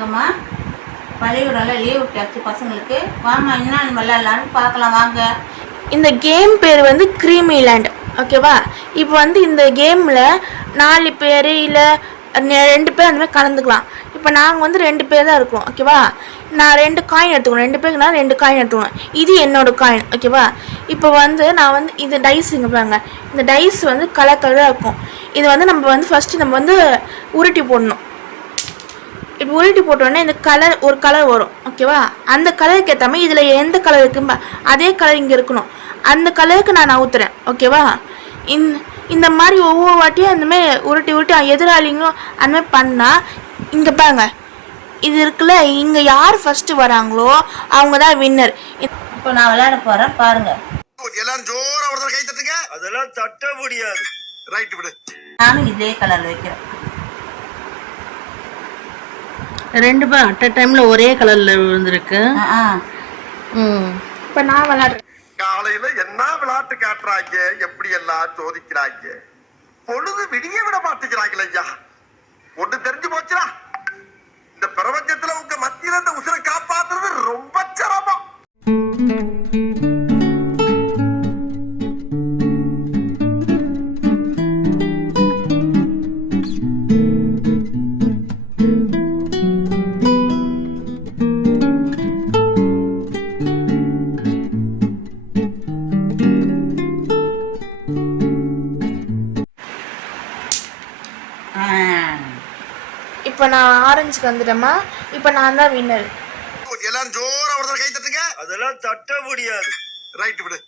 வாங்கம்மா. பள்ளிக்கூடம்லாம் லீவ் விட்டாச்சு பசங்களுக்கு. வாமா என்ன விளையாடலான்னு பார்க்கலாம் வாங்க. இந்த கேம் பேர் வந்து க்ரீமி லேண்ட், ஓகேவா? இப்போ வந்து இந்த கேமில் 4 பேர் இல்லை 2 பேர் அந்த மாதிரி கலந்துக்கலாம். இப்போ நாங்கள் வந்து 2 பேர் தான் இருக்கோம், ஓகேவா? நான் 2 காயின் எடுத்துக்கணும், 2 பேருக்கு நான் 2 காயின் எடுத்துக்கணும். இது என்னோடய காயின், ஓகேவா? இப்போ வந்து நான் வந்து இது டைஸ் இங்கே பாருங்க. இந்த டைஸ் வந்து கலர் கலராக இருக்கும். இது வந்து நம்ம வந்து ஃபஸ்ட்டு நம்ம வந்து உருட்டி போடணும். இப்போ உருட்டி போட்டோடனே இந்த கலர் ஒரு கலர் வரும், ஓகேவா? அந்த கலருக்கு ஏற்ற மாதிரி இதில் எந்த கலர் இருக்கும்பா அதே கலர் இங்கே இருக்கணும். அந்த கலருக்கு நான் ஊற்றுறேன், ஓகேவா? இந்த மாதிரி ஒவ்வொரு வாட்டியும் அந்தமாதிரி உருட்டி உருட்டி எதிராளிங்களும் அந்தமாதிரி பண்ணால் இங்கே பாருங்க இது இருக்குல்ல, இங்கே யார் ஃபஸ்ட்டு வராங்களோ அவங்க தான் வின்னர். இப்போ நான் விளையாட போகிறேன் பாருங்க. எல்லாரும் ஜோரா ஒரு கை தட்டுங்க. அதெல்லாம் தட்ட முடியாது. ரைட் விடு. நானும் இதே கலர் வைக்கிறேன். 2 பேர் அட் அ டைம்ல ஒரே கலர்ல விழுந்திருக்கு. இப்போ நான் விளையாடுறேன். காலையில என்ன விளையாட்டு காட்டுறாங்க, எப்படி எல்லாம் சோதிக்கிறாங்க. பொழுது விடிய விட மாட்டேங்கிறாங்களே ஐயா. ஒண்ணு தெரிஞ்சு போச்சுடா, இந்த பிரபஞ்சத்துல உங்க மத்தியில இந்த உசுரை காப்பாத்துறது ரொம்ப சிரமம். இப்போ நான் ஆரஞ்சுக்கு வந்துட்டேம்மா. இப்போ நான் தான் வின்னர். எல்லாரும் ஜோரா ஒரு கை தட்டுங்க. அதெல்லாம் தட்ட முடியாது. ரைட் விடு.